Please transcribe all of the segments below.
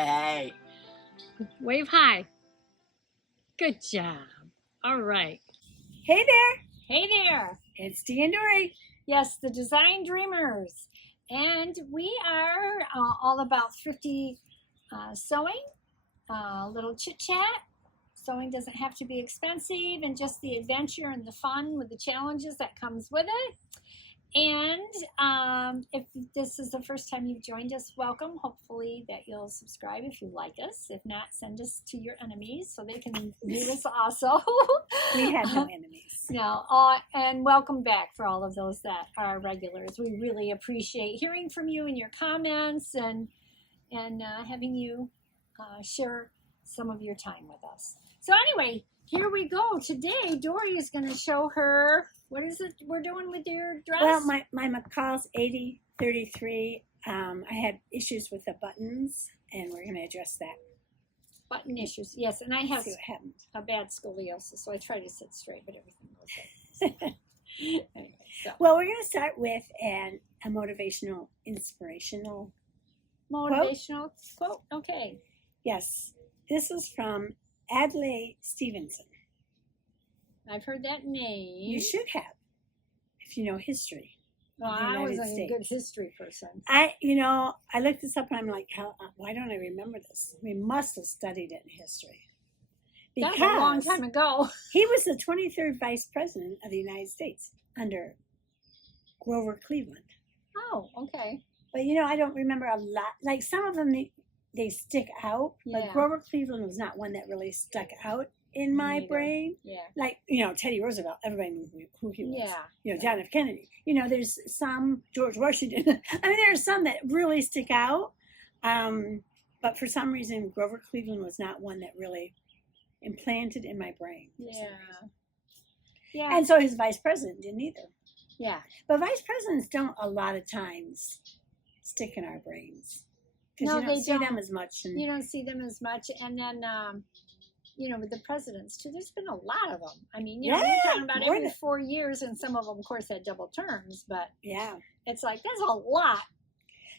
Hey. Wave high. Good job. All right. Hey there, Hey there. it's Dee and Dory. Yes, the Design Dreamers. And we are all about thrifty sewing, a little chit chat. Sewing doesn't have to be expensive, and just the adventure and the fun with the challenges that comes with it. And if this is the first time you've joined us, welcome. Hopefully that you'll subscribe if you like us. If not, send us to your enemies so they can view us also. We had no enemies. No, and welcome back for all of those that are regulars. We really appreciate hearing from you and your comments and having you share some of your time with us. So anyway, here we go. Today, Dory is going to show her, what is it we're doing with your dress? Well, my McCalls 8033, I had issues with the buttons, and we're going to address that. Button issues, yes. And I have See what happens. a bad scoliosis, so I try to sit straight, but everything goes like this. Anyway, so. Well, we're going to start with a motivational, inspirational Motivational quote. Okay. Yes, this is from Adlai Stevenson. I've heard that name. You should have, if you know history. Well, I was a good history person. I looked this up and I'm like, why don't I remember this? We must have studied it in history. That was a long time ago. He was the 23rd Vice President of the United States under Grover Cleveland. Oh, okay. But I don't remember a lot. Like some of them, they stick out. Yeah. But Grover Cleveland was not one that really stuck out in my brain. Yeah. Like, Teddy Roosevelt, everybody knew who he was. Yeah. John F. Kennedy. There's some, George Washington. I mean, there are some that really stick out. But for some reason, Grover Cleveland was not one that really implanted in my brain. Yeah. Yeah. And so his vice president didn't either. Yeah. But vice presidents don't a lot of times stick in our brains. Because No, you don't they see don't. them as much. You don't see them as much. And then, with the presidents, too, there's been a lot of them. I mean, you're talking about every 4 years, and some of them, of course, had double terms. But yeah, it's like, that's a lot.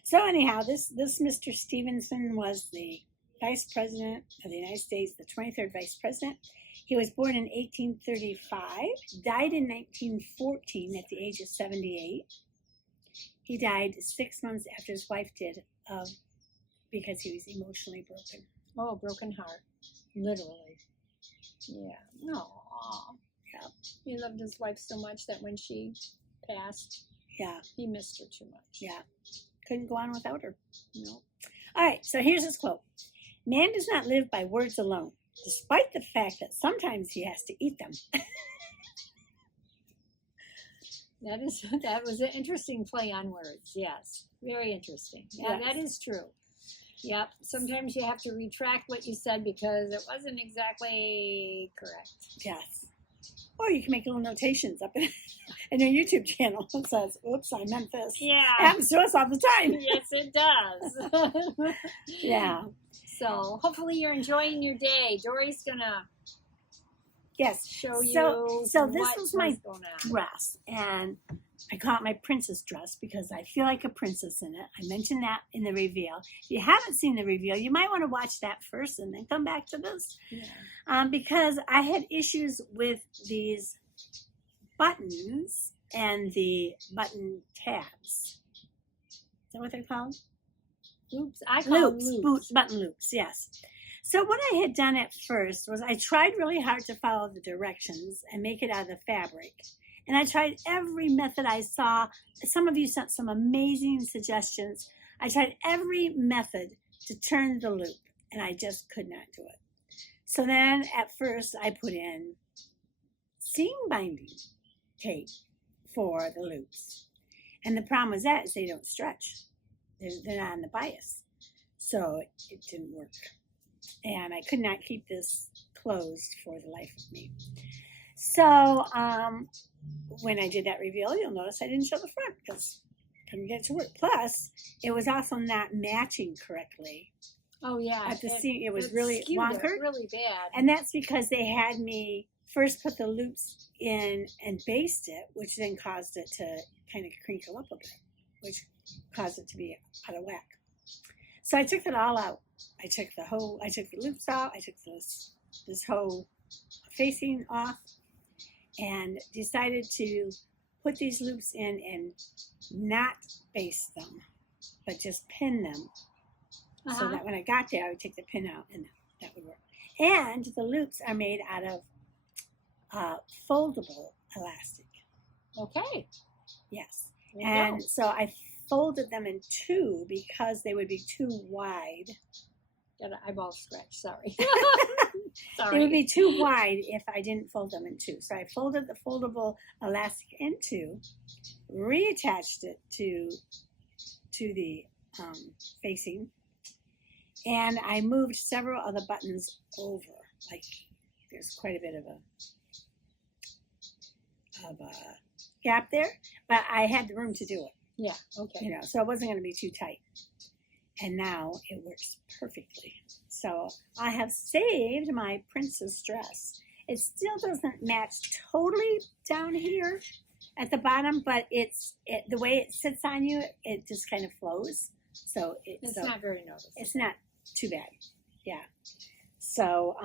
So anyhow, this Mr. Stevenson was the Vice President of the United States, the 23rd Vice President. He was born in 1835, died in 1914 at the age of 78. He died 6 months after his wife did, because he was emotionally broken. Oh, broken heart. Literally. Yeah. No. Yeah. He loved his wife so much that when she passed, he missed her too much. Yeah. Couldn't go on without her. No. All right, so here's his quote. Man does not live by words alone, despite the fact that sometimes he has to eat them. That was an interesting play on words. Yes. Very interesting. Yeah, Yes. that is true. Yep. Sometimes you have to retract what you said because it wasn't exactly correct. Yes. Or you can make little notations up in your YouTube channel that says, oops, I meant this. Yeah. It happens to us all the time. Yes, it does. Yeah. So hopefully you're enjoying your day. Dory's gonna show you. So this was my going on. dress, and I call it my princess dress because I feel like a princess in it. I mentioned that in the reveal. If you haven't seen the reveal, you might want to watch that first and then come back to this. Yeah. Because I had issues with these buttons and the button tabs. Is that what they're called? Loops. I call them loops. Button loops, yes. So what I had done at first was I tried really hard to follow the directions and make it out of the fabric. And I tried every method I saw. Some of you sent some amazing suggestions. I tried every method to turn the loop, and I just could not do it. So then at first I put in seam binding tape for the loops. And the problem with that is they don't stretch. They're not on the bias. So it didn't work. And I could not keep this closed for the life of me. So when I did that reveal, you'll notice I didn't show the front because I couldn't get it to work. Plus, it was also not matching correctly. Oh, yeah. At the seam, it was really skewed wonker. it really bad. And that's because they had me first put the loops in and baste it, which then caused it to kind of crinkle up a bit, which caused it to be out of whack. So I took it all out I took the loops out, I took this whole facing off, and decided to put these loops in and not baste them, but just pin them, so that when I got there, I would take the pin out and that would work. And the loops are made out of foldable elastic. Okay. Yes. There you And go. so I folded them in two because they would be too wide. Got an eyeball scratch. Sorry. They Sorry. would be too wide if I didn't fold them in two. So I folded the foldable elastic in two, reattached it to the facing, and I moved several of the buttons over. Like there's quite a bit of a gap there, but I had the room to do it. Yeah. Okay. You know, so it wasn't going to be too tight. And now it works perfectly. So I have saved my princess dress. It still doesn't match totally down here at the bottom, but the way it sits on you, it just kind of flows. So It's not very noticeable. it's not too bad. Yeah. So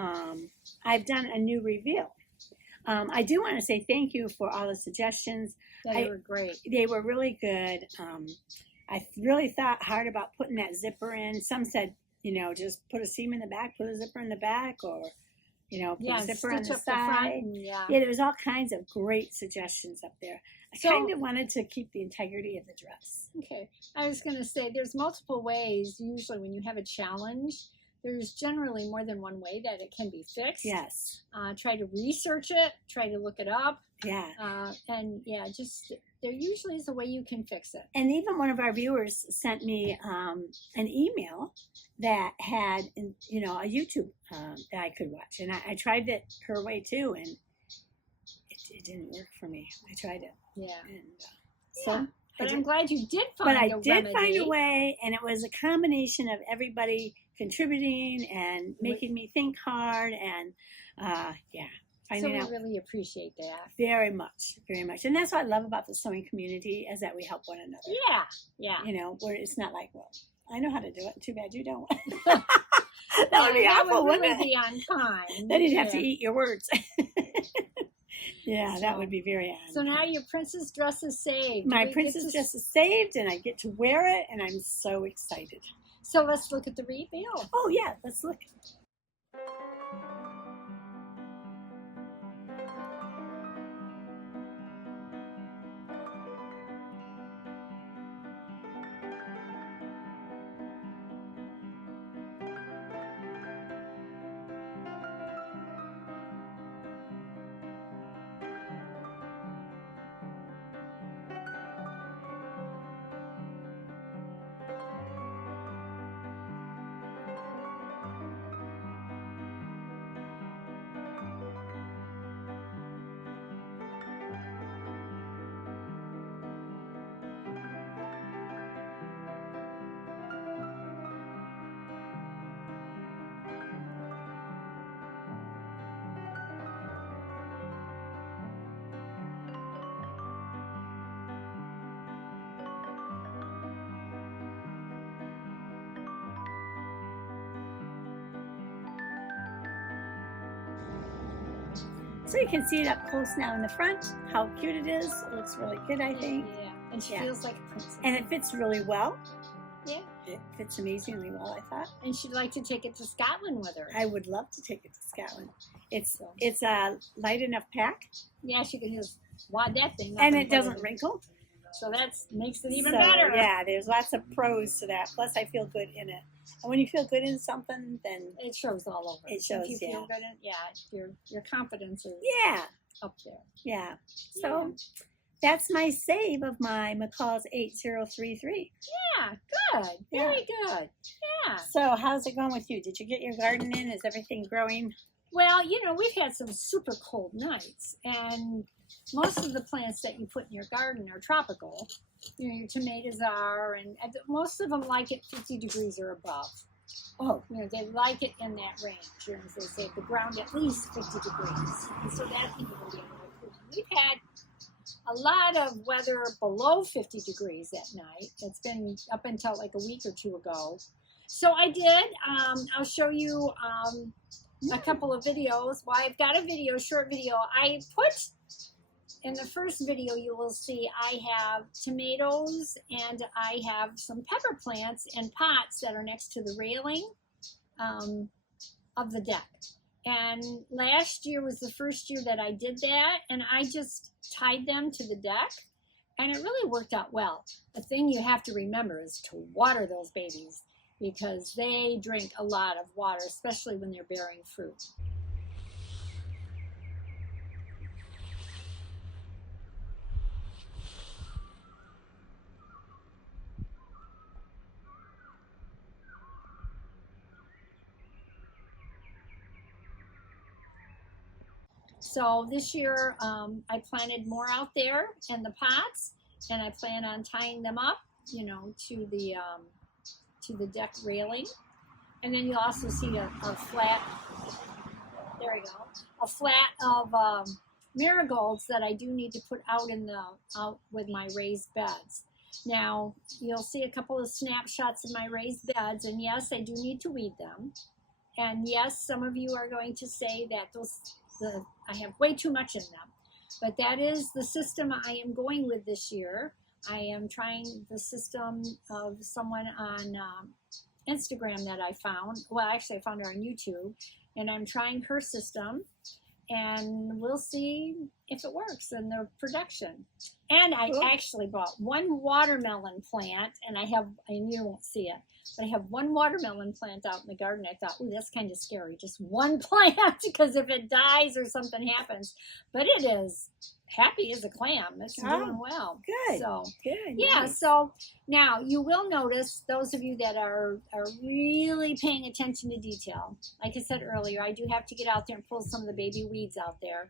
I've done a new reveal. I do want to say thank you for all the suggestions. They were great. They were really good. I really thought hard about putting that zipper in. Some said, you know, just put a seam in the back, put a zipper in the back, or, you know, put a zipper on the stitch up side. the front. Yeah. Yeah, there was all kinds of great suggestions up there. I So- kind of wanted to keep the integrity of the dress. Okay. I was going to say there's multiple ways. Usually when you have a challenge, there's generally more than one way that it can be fixed. Yes. Try to research it. Try to look it up. Yeah. And yeah, just there usually is a way you can fix it. And even one of our viewers sent me an email that had, you know, a YouTube that I could watch. And I tried it her way too, and it didn't work for me. I tried it. Yeah. And Yeah. But I'm glad you did But find I a did remedy. find a way, and it was a combination of everybody contributing and making me think hard, and yeah, So finding we out really appreciate that. very much, and that's what I love about the sewing community, is that we help one another. Yeah. Yeah. You know, where it's not like, well, I know how to do it. Too bad you don't. That would be that awful, would wouldn't really it? be unkind. Then you'd have to Yeah. eat your words. Yeah, So- that would be very odd. So now your princess dress is saved. My We get princess to- dress is saved, and I get to wear it, and I'm so excited. So let's look at the reveal. Oh yeah, let's look. So you can see it up close now in the front, how cute it is. It looks really good, I think. Yeah. And she Yeah. feels like a princess. And it fits really well. Yeah. It fits amazingly well, I thought. And she'd like to take it to Scotland with her. I would love to take it to Scotland. It's a light enough pack, Yeah, she can just wad that thing up and put it doesn't wrinkle. So that makes it even So, better. yeah, there's lots of pros to that. Plus, I feel good in it. And when you feel good in something, then It shows all over. It shows, If you feel yeah. good in, your confidence is yeah, up there. yeah. So that's my save of my McCalls 8033. Yeah, good. Very good. Yeah. So how's it going with you? Did you get your garden in? Is everything growing? Well, we've had some super cold nights, and most of the plants that you put in your garden are tropical. Your tomatoes are, and most of them like it 50 degrees or above. Oh, They like it in that range. As they say, the ground at least 50 degrees. And so that's even going to be a little cool. We've had a lot of weather below 50 degrees at night. It's been up until like a week or two ago. So I did. I'll show you a couple of videos. Well, I've got a short video. I put in the first video, you will see I have tomatoes and I have some pepper plants in pots that are next to the railing of the deck. And last year was the first year that I did that, and I just tied them to the deck, and it really worked out well. The thing you have to remember is to water those babies, because they drink a lot of water, especially when they're bearing fruit. So this year I planted more out there in the pots, and I plan on tying them up, you know, to the deck railing. And then you'll also see a flat, there we go, a flat of marigolds that I do need to put out out with my raised beds. Now you'll see a couple of snapshots of my raised beds, and yes, I do need to weed them. And yes, some of you are going to say that I have way too much in them, but that is the system I am going with this year. I am trying the system of someone on Instagram that I found. Well, actually I found her on YouTube, and I'm trying her system, and we'll see if it works in the production. And I actually bought one watermelon plant, and you won't see it, but I have one watermelon plant out in the garden. I thought, ooh, that's kind of scary, just one plant, because if it dies or something happens. But it is happy as a clam. It's doing well. Good. So good. yeah. Nice. So now you will notice, those of you that are really paying attention to detail, like I said earlier, I do have to get out there and pull some of the baby weeds out there.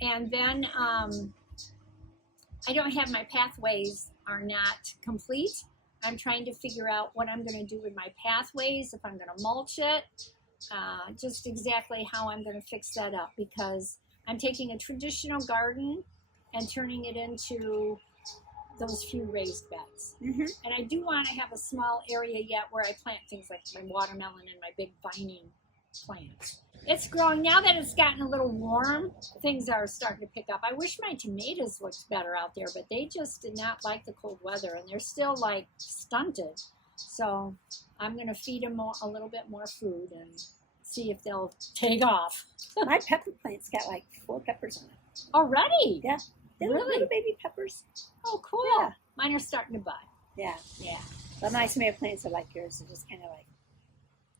And then I don't have my pathways are not complete. I'm trying to figure out what I'm going to do with my pathways, if I'm going to mulch it, just exactly how I'm going to fix that up, because I'm taking a traditional garden and turning it into those few raised beds. Mm-hmm. And I do want to have a small area yet where I plant things like my watermelon and my big vining plants. It's growing. Now that it's gotten a little warm, things are starting to pick up. I wish my tomatoes looked better out there, but they just did not like the cold weather, and they're still like stunted. So I'm going to feed them a little bit more food and see if they'll take off. My pepper plant's got like 4 peppers on it. Already? Yeah. They're little baby peppers. Oh, cool. Yeah. Mine are starting to bud. Yeah. Yeah. But my tomato plants are like yours. They're just kind of like,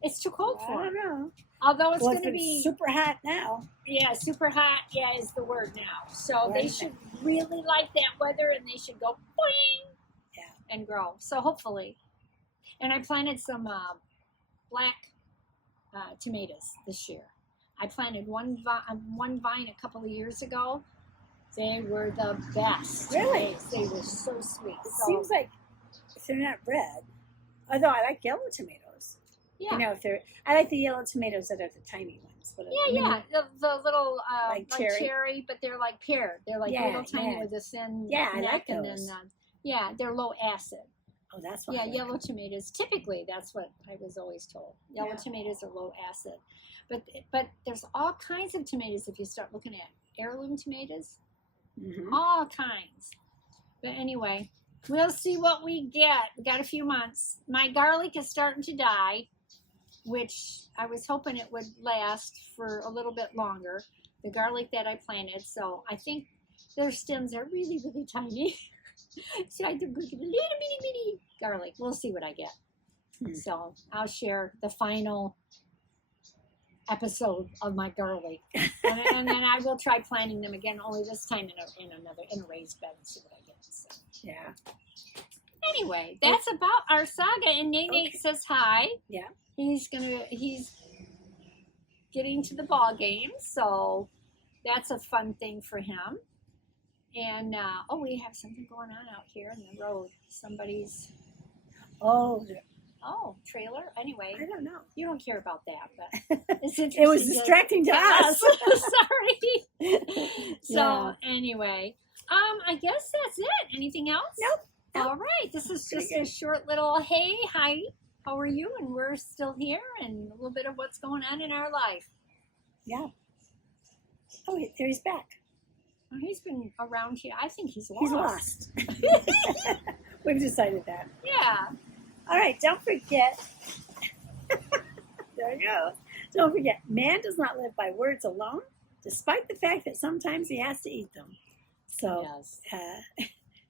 it's too cold for I them. don't know. Although it's going to be super hot now. Yeah, super hot. Yeah, is the word now. So they should really like that weather, and they should go boing, and grow. So hopefully. And I planted some black tomatoes this year. I planted one vine a couple of years ago. They were the best. Really? Tomatoes. They were so sweet. It seems like if they're not red, although I like yellow tomatoes. Yeah. You know, I like the yellow tomatoes that are the tiny ones. But the little like cherry, but they're like pear. They're like little tiny with a thin neck, I like those. And then they're low acid. Oh, that's what. Yeah, yellow tomatoes. Typically, that's what I was always told. Yellow tomatoes are low acid, but there's all kinds of tomatoes if you start looking at heirloom tomatoes. Mm-hmm. All kinds. But anyway, we'll see what we get. We got a few months. My garlic is starting to die, which I was hoping it would last for a little bit longer. The garlic that I planted, so I think their stems are really, really tiny. So I did a little bitty garlic. We'll see what I get. So I'll share the final episode of my garlic, and then I will try planting them again. Only this time in a raised bed and see what I get. So. Yeah. Anyway, that's about our saga. And Nate says hi. Yeah. He's getting to the ball game, so that's a fun thing for him. And we have something going on out here in the road. Somebody's trailer. Anyway, I don't know. You don't care about that, but it's interesting. It was distracting to us. Sorry. So anyway, I guess that's it. Anything else? Nope. All right. This is just a short little hi how are you? And we're still here, and a little bit of what's going on in our life. Yeah. Oh, there he's back. Well, he's been around here. I think he's lost. He's lost. We've decided that. Yeah. All right, don't forget. There you go. Don't forget, man does not live by words alone, despite the fact that sometimes he has to eat them. So, Yes.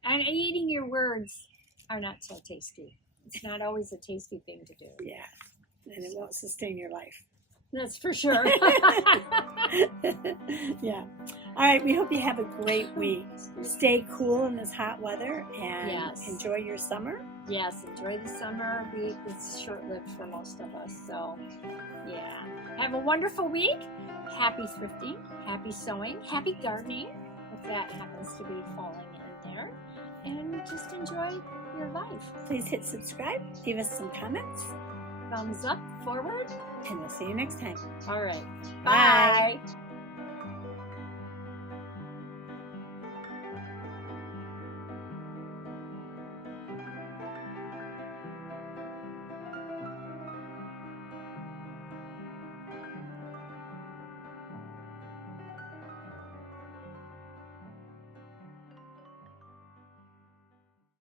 And eating your words are not so tasty. It's not always a tasty thing to do. yeah, and it won't sustain your life. That's for sure. Yeah. All right, we hope you have a great week. Stay cool in this hot weather and Yes. enjoy your summer. Yes, enjoy the summer. It's short-lived for most of us. So, yeah. Have a wonderful week. Happy thrifting, happy sewing, happy gardening, if that happens to be falling in there. And just enjoy your life. Please hit subscribe, leave us some comments, Thumbs up, forward. and we'll see you next time. All right. Bye. Bye.